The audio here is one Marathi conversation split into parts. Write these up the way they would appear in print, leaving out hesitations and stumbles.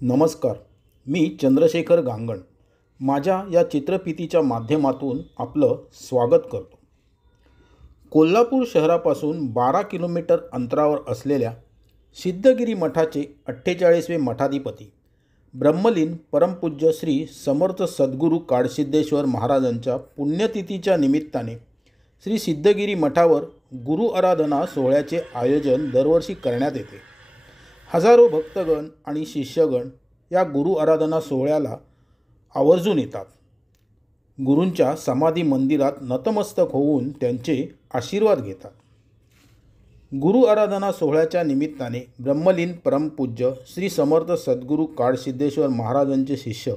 नमस्कार. मी चंद्रशेखर गांगण माझ्या या चित्रफितीच्या माध्यमातून आपलं स्वागत करतो. कोल्हापूर शहरापासून 12 किलोमीटर अंतरावर असलेल्या सिद्धगिरी मठाचे 48वे मठाधिपती ब्रह्मलीन परमपूज्य श्री समर्थ सद्गुरू काडसिद्धेश्वर महाराजांच्या पुण्यतिथीच्या निमित्ताने श्री सिद्धगिरी मठावर गुरु आराधना सोहळ्याचे आयोजन दरवर्षी करण्यात येते. हजारो भक्तगण आणि शिष्यगण या गुरु आराधना सोहळ्याला आवर्जून येतात. गुरूंच्या समाधी मंदिरात नतमस्तक होऊन त्यांचे आशीर्वाद घेतात. गुरु आराधना सोहळ्याच्या निमित्ताने ब्रह्मलीन परमपूज्य श्री समर्थ सद्गुरू काडसिद्धेश्वर महाराजांचे शिष्य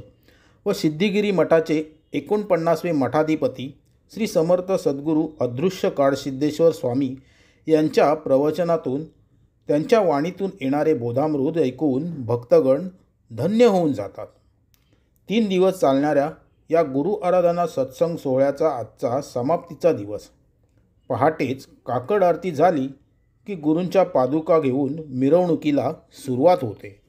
व सिद्धगिरी मठाचे 49वे मठाधिपती श्री समर्थ सद्गुरू अदृश्य काडसिद्धेश्वर स्वामी यांच्या प्रवचनातून त्यांच्या वाणीतून येणारे बोधामृत ऐकून भक्तगण धन्य होऊन जातात. 3 दिवस चालणाऱ्या या गुरु आराधना सत्संग सोहळ्याचा आजचा समाप्तीचा दिवस. पहाटेच काकड आरती झाली की गुरूंच्या पादुका घेऊन मिरवणुकीला सुरुवात होते.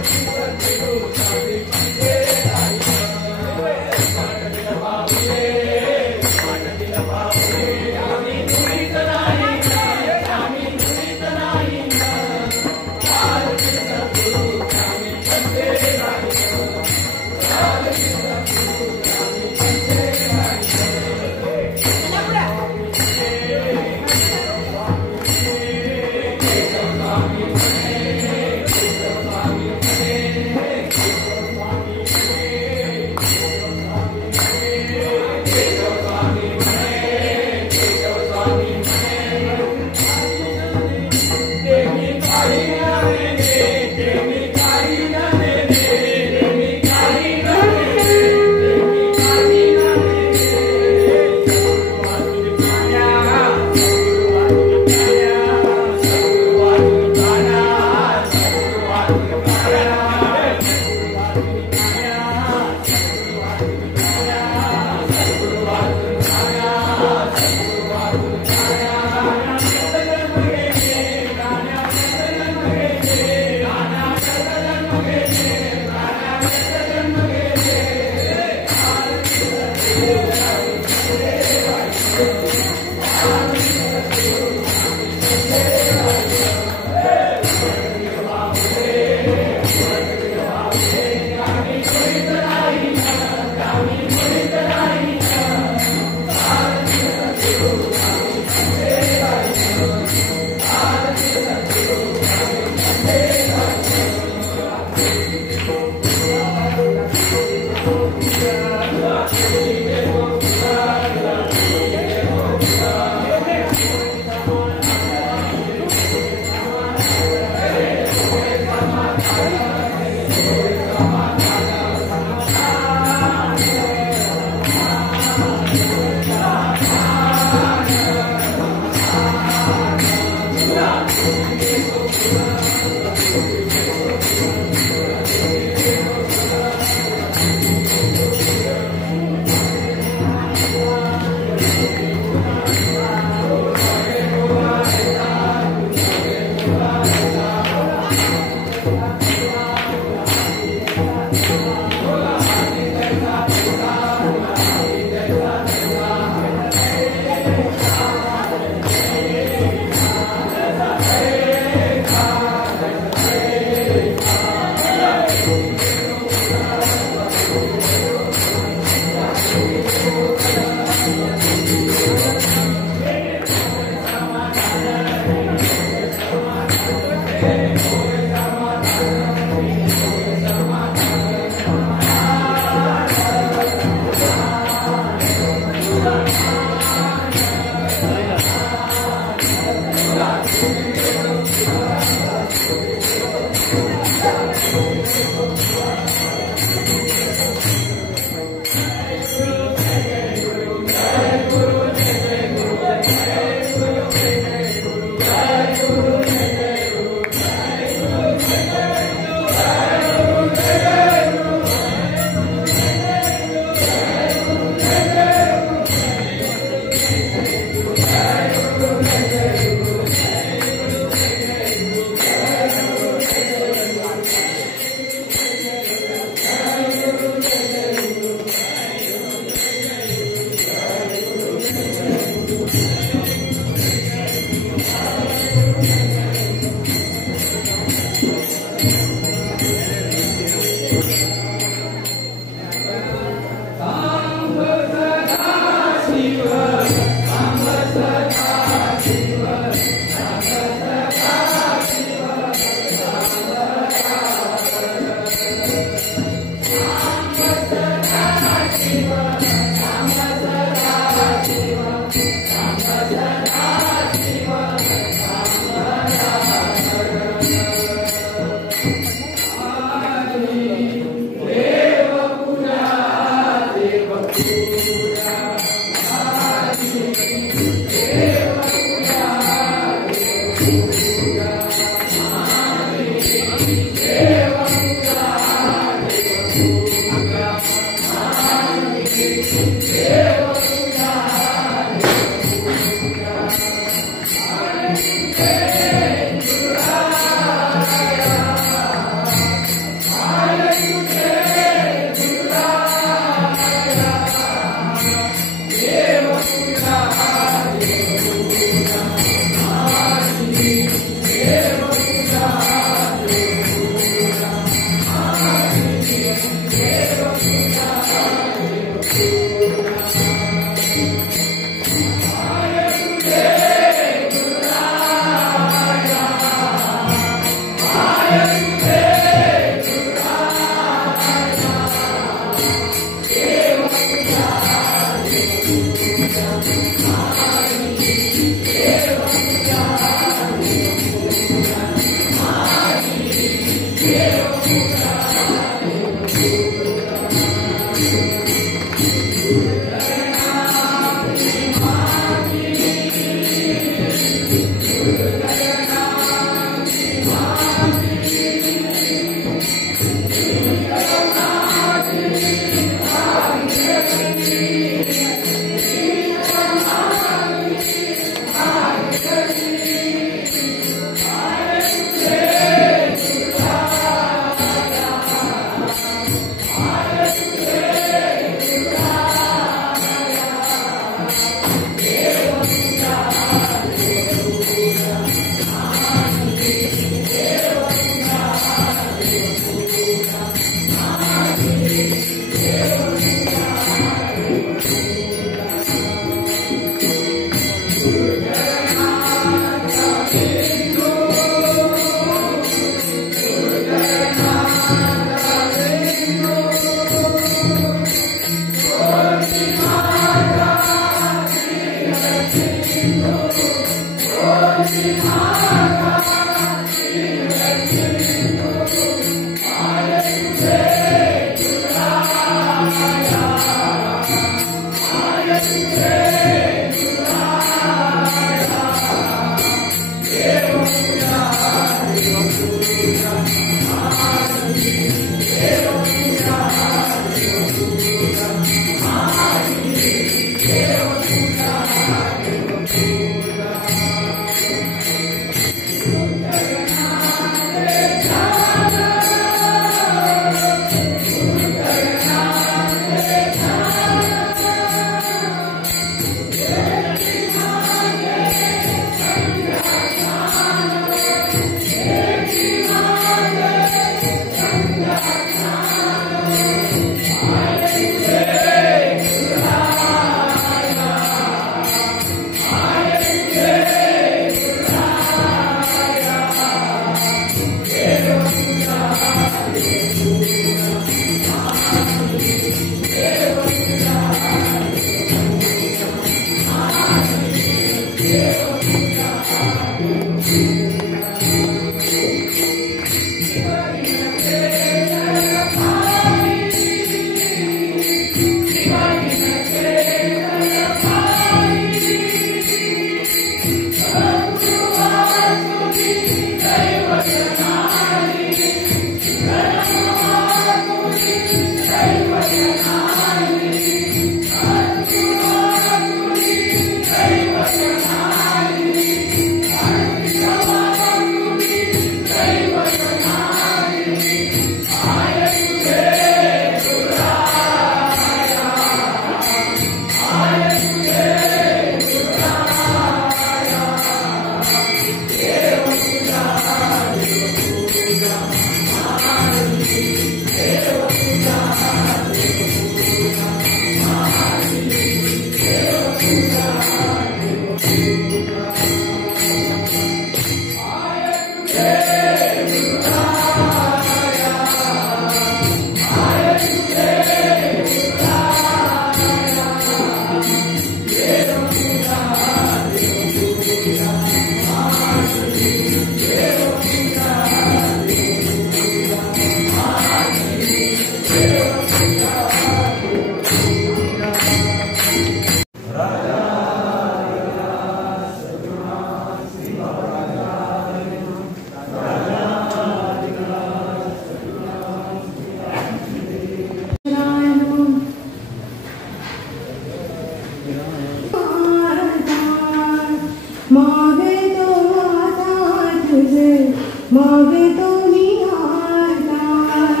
मागतो मी आधार,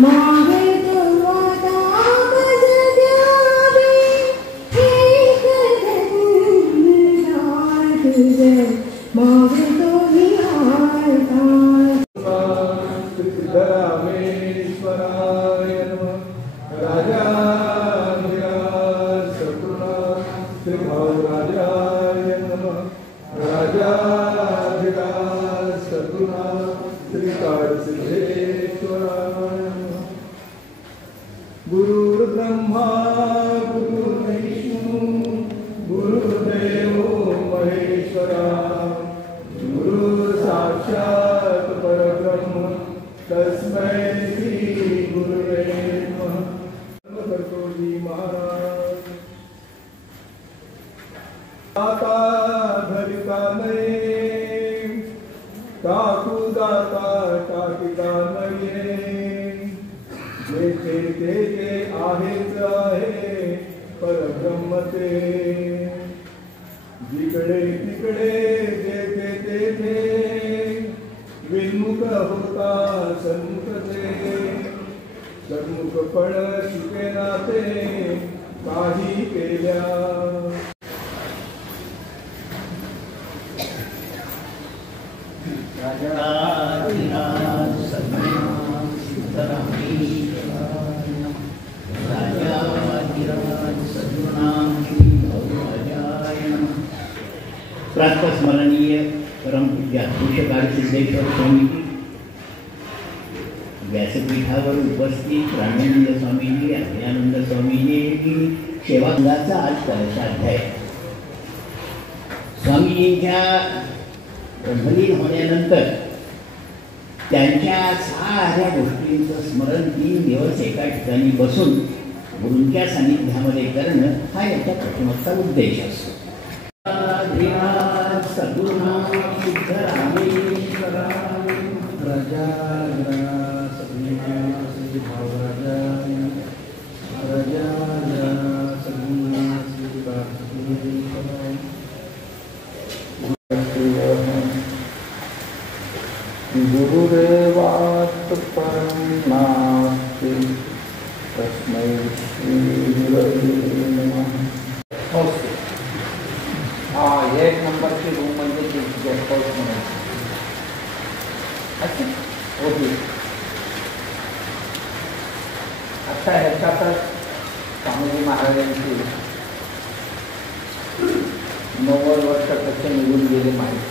मागतो आता मज द्यावे, एक धन्यदार तुझे मागतो मी आधार. सिद्धरामेश्वराय नमः. राजाधिराज सद्गुरुनाथ श्री भाऊराजाय नमः. राजाधिराज सद्गुरुनाथ श्री कारसिद्धेश्वराय नमः. गुरुर्ब्रह्मा गुरुर्विष्णू गुरुर्देवो महेश्वरा, गुरुः साक्षात् परब्रह्म तस्मै श्री गुरुवे नमः. कर्तोजी महाराज दाता धरिता नये, टाकू दाता टाकिता नये, जेथे तेथे आहेच आहे परब्रह्म ते, जिकडे तिकडे जेथे तेथे विन्मुख होता सन्मुख ते, सन्मुख फळ शिकेना ते काही केल्या. राजाधिराज सद्गुरुनाथ सिद्धरामेश्वराय नमः. राजाधिराज सद्गुरुनाथ श्री भाऊराजाय नमः. प्रातस्मरणीय परमपूज्य कारसिद्धेश्वर स्वामीजी, व्यासपीठावर उपस्थित रामानंद स्वामीजी, अभयानंद स्वामीजी सेवांगाचा आज कलशाध्याय. स्वामीजींच्या ब्रह्मलीन होण्यानंतर त्यांच्या साऱ्या गोष्टींचं स्मरण 3 दिवस एका ठिकाणी बसून गुरूंच्या सानिध्यामध्ये करणं हा याचा पाठीमागचा उद्देश असतो. सद्गुरुनाथ सिद्धरामेश्वराय राजाधिराज सद्गुरुनाथ श्री भाऊराजाय, राजाधिराज सद्गुरुनाथ श्री कारसिद्धेश्वराय. गुरुदेवात् परं नास्ति तस्मै श्री गुरवे नमः. हाँ, 1 नंबरची रूम म्हणजे गेस्ट हाऊस म्हणून होती. आता ह्याच्यातच स्वामीजी महाराजांची 90 वर्ष कसे निघून गेले माहिती.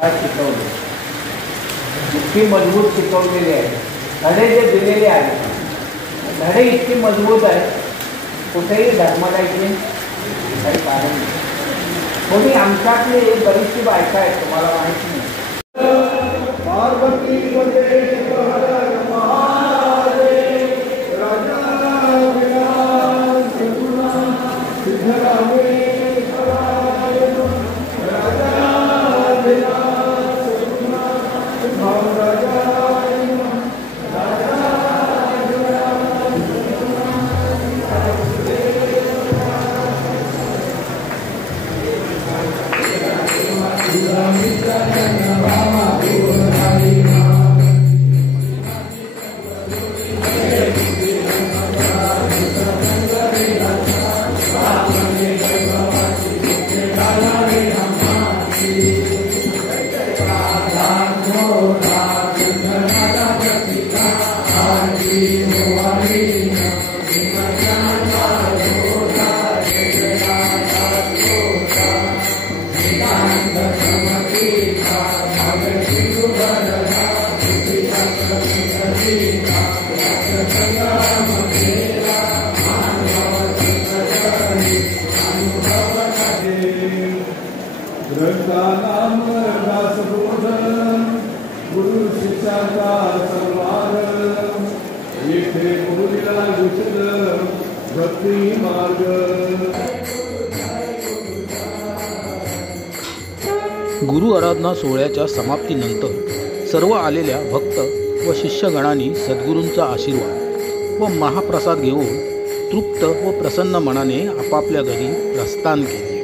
काय शिकवले, इतकी मजबूत शिकवलेली आहे. धडे जे दिलेले आहेत धडे इतकी मजबूत आहे, कुठेही धर्मदायची काही कारण नाही. कोणी आमच्यातले बरीचशी बायका आहेत, तुम्हाला माहिती नाही. पार्वती परमेश्वर महादेव, राजाधिराज सद्गुरुनाथ सिद्धरामेश्वराय नमः. राजाधिराज सद्गुरुनाथ भाऊराजाय नमः. ग्रंथानाम दासबोधन गुरु शिष्याचा संवाद, येथे बोलिला विशद भक्ती मार्ग. गुरु आराधना सोहळ्याच्या समाप्तीनंतर सर्व आलेल्या भक्त व शिष्यगणांनी सद्गुरूंचा आशीर्वाद व महाप्रसाद घेऊन तृप्त व प्रसन्न मनाने आपापल्या घरी प्रस्थान केले.